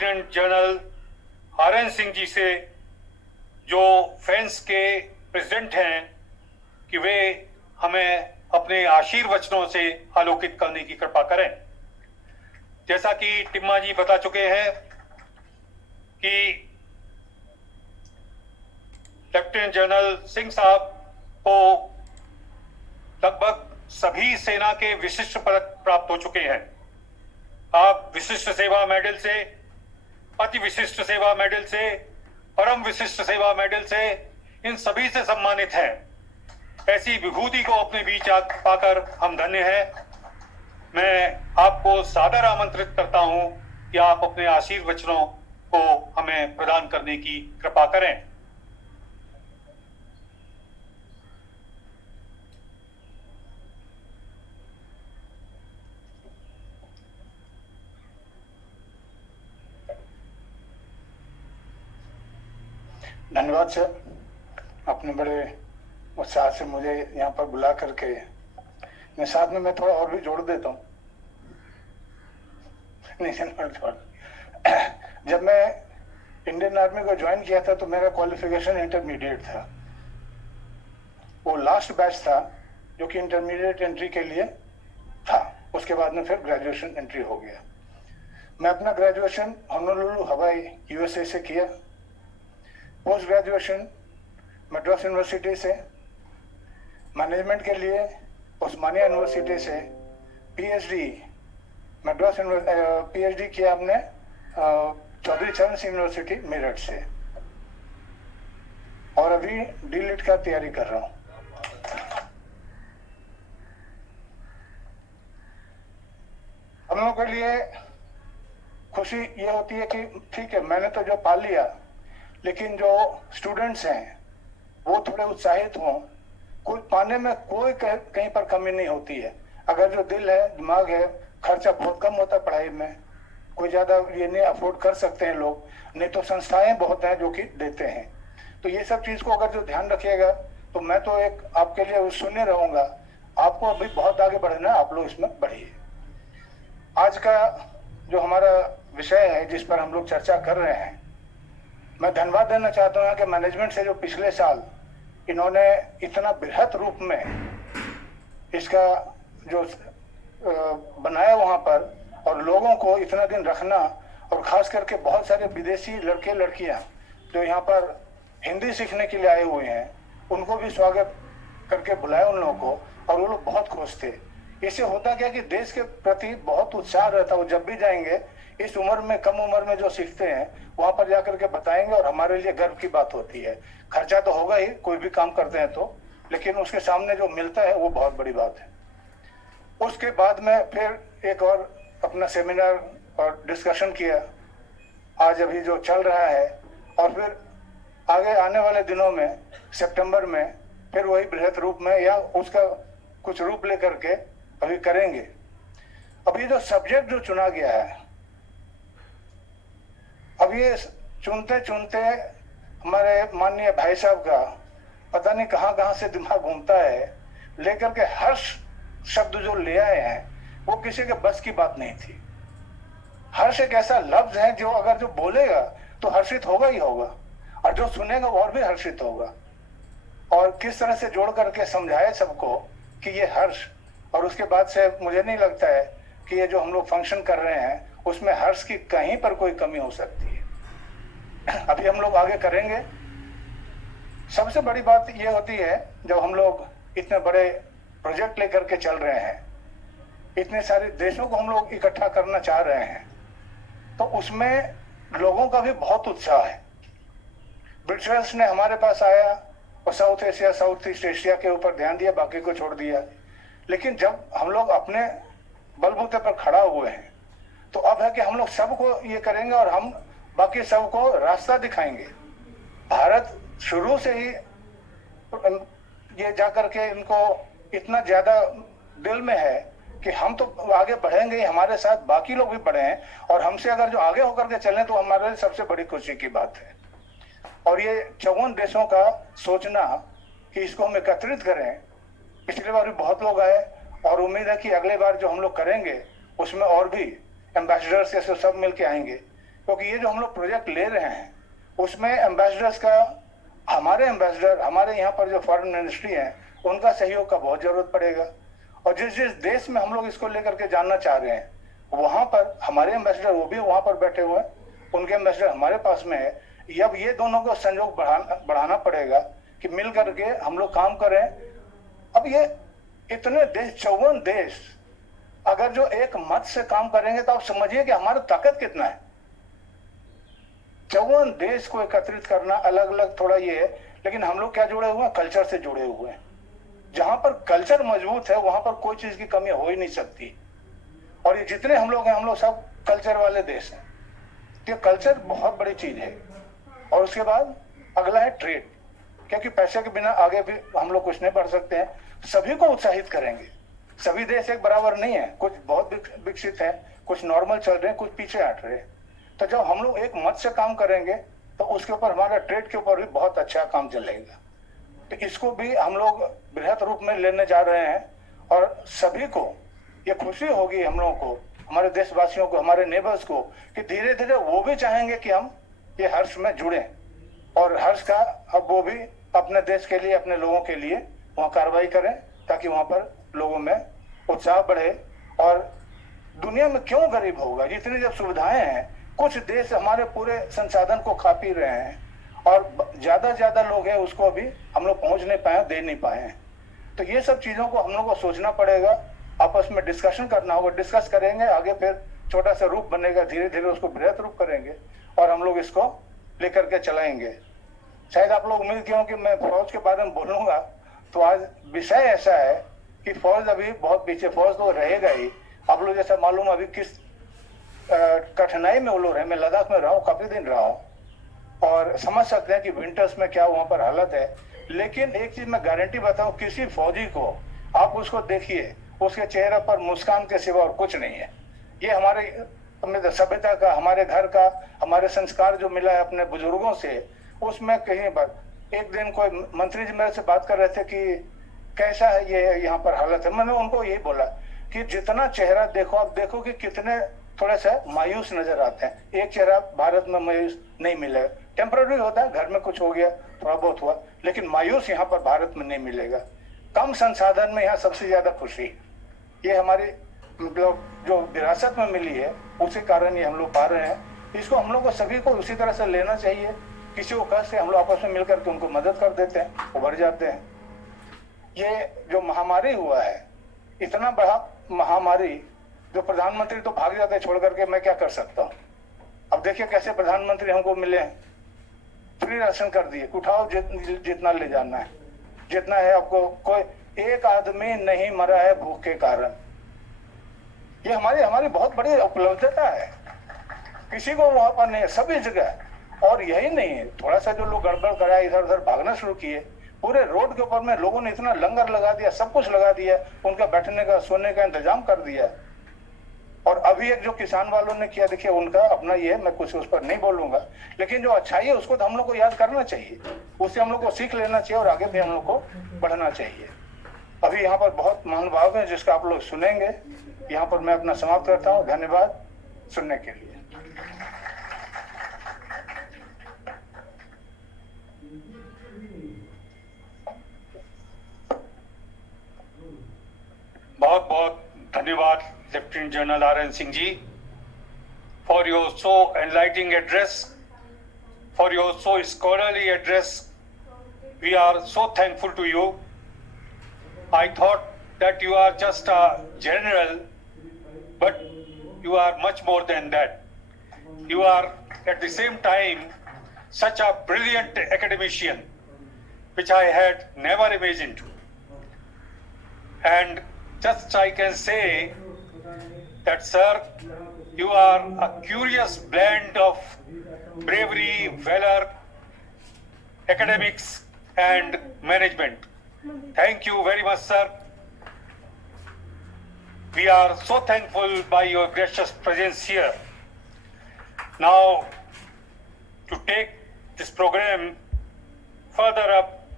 Lieutenant general RN Singh ji से, जो France के प्रेसिडेंट हैं, कि वे हमें अपने आशीर्वचनों से आलोकित करने की कृपा करें। जैसा कि टिम्मा जी बता चुके हैं कि लेफ्टिनेंट जनरल सिंह साहब को लगभग सभी सेना के विशिष्ट पदक प्राप्त हो चुके हैं। आप विशिष्ट सेवा मेडल से, अति विशिष्ट सेवा मेडल से, परम विशिष्ट सेवा मेडल से, इन सभी से सम्मानित हैं। ऐसी विभूति को अपने बीच पाकर हम धन्य हैं। मैं आपको सादर आमंत्रित करता हूं कि आप अपने आशीर्वचनों को हमें प्रदान करने की कृपा करें। धन्यवाद सर, आपने बड़े उत्साह से मुझे यहाँ पर बुला करके। मैं साथ में थोड़ा और भी जोड़ देता हूँ। जब मैं इंडियन आर्मी को ज्वाइन किया था तो मेरा क्वालिफिकेशन इंटरमीडिएट था। वो लास्ट बैच था जो कि इंटरमीडिएट एंट्री के लिए था। उसके बाद में फिर ग्रेजुएशन एंट्री हो गया। मैं अपना ग्रेजुएशन होनोलुलु हवाई यूएसए से किया। पोस्ट ग्रेजुएशन मद्रास यूनिवर्सिटी से, मैनेजमेंट के लिए उस्मानिया यूनिवर्सिटी से, पीएचडी मद्रास पीएचडी किया हमने चौधरी चरण सिंह यूनिवर्सिटी मेरठ से, और अभी डीलिट का तैयारी कर रहा हूँ। हम लोगों के लिए खुशी ये होती है कि ठीक है, मैंने तो जो पा लिया, लेकिन जो स्टूडेंट्स हैं वो थोड़े उत्साहित हों। कुछ पाने में कोई कहीं पर कमी नहीं होती है। अगर जो दिल है, दिमाग है, खर्चा बहुत कम होता है पढ़ाई में, कोई ज़्यादा ये नहीं अफोर्ड कर सकते हैं लोग, नहीं तो संस्थाएं बहुत हैं जो कि देते हैं। तो ये सब चीज़ को अगर जो ध्यान रखिएगा तो मैं तो एक आपके लिए शून्य रहूँगा। आपको अभी बहुत आगे बढ़ना है, आप लोग इसमें बढ़िए। आज का जो हमारा विषय है जिस पर हम लोग चर्चा कर रहे हैं, मैं धन्यवाद देना चाहता हूँ कि मैनेजमेंट से जो पिछले साल इन्होंने इतना बृहत रूप में इसका जो बनाया वहाँ पर, और लोगों को इतना दिन रखना, और ख़ास करके बहुत सारे विदेशी लड़के लड़कियाँ जो यहाँ पर हिंदी सीखने के लिए आए हुए हैं, उनको भी स्वागत करके बुलाया उन लोगों को, और वो लोग बहुत खुश थे। इससे होता क्या कि देश के प्रति बहुत उत्साह रहता है। वो जब भी जाएंगे, इस उम्र में, कम उम्र में जो सीखते हैं वहां पर जाकर के बताएंगे, और हमारे लिए गर्व की बात होती है। खर्चा तो होगा ही, कोई भी काम करते हैं तो, लेकिन उसके सामने जो मिलता है वो बहुत बड़ी बात है। उसके बाद में फिर एक और अपना सेमिनार और डिस्कशन किया, आज अभी जो चल रहा है, और फिर आगे आने वाले दिनों में सितंबर में फिर वही बृहत रूप में या उसका कुछ रूप लेकर के अभी करेंगे। अभी जो सब्जेक्ट जो चुना गया है, अब ये चुनते चुनते हमारे माननीय भाई साहब का पता नहीं कहाँ कहाँ से दिमाग घूमता है, लेकर के हर्ष शब्द जो ले आए हैं वो किसी के बस की बात नहीं थी। हर्ष एक ऐसा लफ्ज है जो अगर जो बोलेगा तो हर्षित होगा ही होगा, और जो सुनेगा वो और भी हर्षित होगा। और किस तरह से जोड़ करके समझाए सबको कि ये हर्ष, और उसके बाद से मुझे नहीं लगता है कि ये जो हम लोग फंक्शन कर रहे हैं उसमें हर्ष की कहीं पर कोई कमी हो सकती है। अभी हम लोग आगे करेंगे। सबसे बड़ी बात ये होती है, जब हम लोग इतने बड़े प्रोजेक्ट लेकर के चल रहे हैं, इतने सारे देशों को हम लोग इकट्ठा करना चाह रहे हैं, तो उसमें लोगों का भी बहुत उत्साह है। ब्रिटिशर्स ने हमारे पास आया और south Asia, south east Asia के ऊपर ध्यान दिया, बाकी को छोड़ दिया। लेकिन जब हम लोग अपने बलबूते पर खड़ा हुए हैं, तो अब है कि हम लोग सबको ये करेंगे और हम बाकी सबको रास्ता दिखाएंगे। भारत शुरू से ही ये जाकर के इनको इतना ज्यादा दिल में है कि हम तो आगे बढ़ेंगे, हमारे साथ बाकी लोग भी बढ़े हैं, और हमसे अगर जो आगे होकर के चलें तो हमारे लिए सबसे बड़ी खुशी की बात है। और ये 54 देशों का सोचना कि इसको हम एकत्रित करें, पिछली बार भी बहुत लोग आए, और उम्मीद है कि अगले बार जो हम लोग करेंगे उसमें और भी एम्बेसडर्स से सब मिल के आएंगे। क्योंकि ये जो हम लोग प्रोजेक्ट ले रहे हैं उसमें एम्बेसडर्स का, हमारे एम्बेसडर, हमारे यहाँ पर जो फॉरेन मिनिस्ट्री है उनका सहयोग का बहुत जरूरत पड़ेगा। और जिस जिस देश में हम लोग इसको लेकर के जानना चाह रहे हैं वहां पर हमारे एम्बेसडर वो भी वहां पर बैठे हुए हैं, उनके एम्बेसडर हमारे पास में है। अब ये दोनों को संयोग बढ़ाना पड़ेगा कि मिल करके हम लोग काम करें। अब ये इतने देश, 54 देश अगर जो एक मत से काम करेंगे तो आप समझिए कि हमारा ताकत कितना है। 54 देश को एकत्रित करना अलग अलग थोड़ा ये है, लेकिन हम लोग क्या जुड़े हुए हैं, कल्चर से जुड़े हुए हैं। जहां पर कल्चर मजबूत है वहां पर कोई चीज की कमी हो ही नहीं सकती। और ये जितने हम लोग हैं हम लोग सब कल्चर वाले देश हैं। तो कल्चर बहुत बड़ी चीज है। और उसके बाद अगला है ट्रेड, क्योंकि पैसे के बिना आगे भी हम लोग कुछ नहीं बढ़ सकते हैं। सभी को उत्साहित करेंगे। सभी देश एक बराबर नहीं है, कुछ बहुत विकसित है, कुछ नॉर्मल चल रहे हैं, कुछ पीछे हट रहे हैं। तो जब हम लोग एक मत से काम करेंगे तो उसके ऊपर हमारा ट्रेड के ऊपर भी बहुत अच्छा काम चलेगा। तो इसको भी हम लोग बृहत रूप में लेने जा रहे हैं और सभी को ये खुशी होगी, हम लोगों को, हमारे देशवासियों को, हमारे नेबर्स को, कि धीरे धीरे वो भी चाहेंगे कि हम ये हर्ष में जुड़ें और हर्ष का अब वो भी अपने देश के लिए, अपने लोगों के लिए वहाँ कार्रवाई करें ताकि वहाँ पर लोगों में उत्साह बढ़े। और दुनिया में क्यों गरीब होगा, जितनी जब सुविधाएं हैं, कुछ देश हमारे पूरे संसाधन को खा पी रहे हैं और ज्यादा लोग हैं उसको अभी हम लोग पहुंच नहीं पाए, दे नहीं पाए हैं। तो ये सब चीजों को हम लोग को सोचना पड़ेगा, आपस में डिस्कशन करना होगा, डिस्कस करेंगे, आगे फिर छोटा सा रूप बनेगा, धीरे धीरे उसको बृहत रूप करेंगे और हम लोग इसको लेकर के चलाएंगे। शायद आप लोग उम्मीद किए हो कि मैं फौज के बारे में बोलूंगा, तो आज विषय ऐसा है कि फौज अभी बहुत पीछे, फौज तो रहेगा ही। आप लोग जैसा मालूम अभी किस कठिनाई में वो लोग रहे, मैं लद्दाख में रहा हूँ, काफी दिन रहा हूँ और समझ सकते हैं कि विंटर्स में क्या वहां पर हालत है। लेकिन एक चीज मैं गारंटी बताऊं, किसी फौजी को आप उसको देखिए, उसके चेहरे पर मुस्कान के सिवा और कुछ नहीं है। ये हमारे सभ्यता का, हमारे घर का, हमारे संस्कार जो मिला है अपने बुजुर्गों से, उसमें कहीं पर एक दिन कोई मंत्री जी मेरे से बात कर रहे थे कि कैसा है ये यहाँ पर हालत है। मैंने उनको यही बोला कि जितना चेहरा देखो, आप देखो कि कितने थोड़े से मायूस नजर आते हैं। एक चेहरा भारत में मायूस नहीं मिलेगा, टेम्पररी होता है, घर में कुछ हो गया, थोड़ा बहुत हुआ, लेकिन मायूस यहाँ पर भारत में नहीं मिलेगा। कम संसाधन में यहाँ सबसे ज्यादा खुशी, ये हमारी मतलब जो विरासत में मिली है उसी कारण ये हम लोग पा रहे हैं। इसको हम लोग को सभी को उसी तरह से लेना चाहिए। किसी को कष्ट है, हम लोग आपस में मिलकर के उनको मदद कर देते हैं, उभर जाते हैं। ये जो महामारी हुआ है, इतना बड़ा महामारी, जो प्रधानमंत्री तो भाग जाते छोड़ करके, मैं क्या कर सकता हूँ। अब देखिए कैसे प्रधानमंत्री हमको मिले हैं, फ्री राशन कर दिए, उठाओ जितना ले जाना है, जितना है आपको। कोई एक आदमी नहीं मरा है भूख के कारण। ये हमारी बहुत बड़ी उपलब्धता है, किसी को वहां पर नहीं है, सभी जगह। और यही नहीं है, थोड़ा सा जो लोग गड़बड़ कराए, इधर उधर भागना शुरू किए, पूरे रोड के ऊपर में लोगों ने इतना लंगर लगा दिया, सब कुछ लगा दिया, उनका बैठने का, सोने का इंतजाम कर दिया। और अभी एक जो किसान वालों ने किया, देखिए उनका अपना ये, मैं कुछ उस पर नहीं बोलूंगा, लेकिन जो अच्छाई है उसको तो हम लोग को याद करना चाहिए, उससे हम लोग को सीख लेना चाहिए और आगे भी हम लोग को बढ़ना चाहिए। अभी यहाँ पर बहुत महानुभाव है जिसका आप लोग सुनेंगे। यहाँ पर मैं अपना समाप्त करता हूँ। धन्यवाद सुनने के लिए। बहुत बहुत धन्यवाद lieutenant general RN Singh ji, for your so enlightening address, for your so scholarly address. We are so thankful to you. I thought that you are just a general, but you are much more than that. You are at the same time such a brilliant academician, which I had never imagined. And just I can say that, sir, you are a curious blend of bravery, valor, academics, and management. Thank you very much, sir. We are so thankful by your gracious presence here. Now, to take this program further up,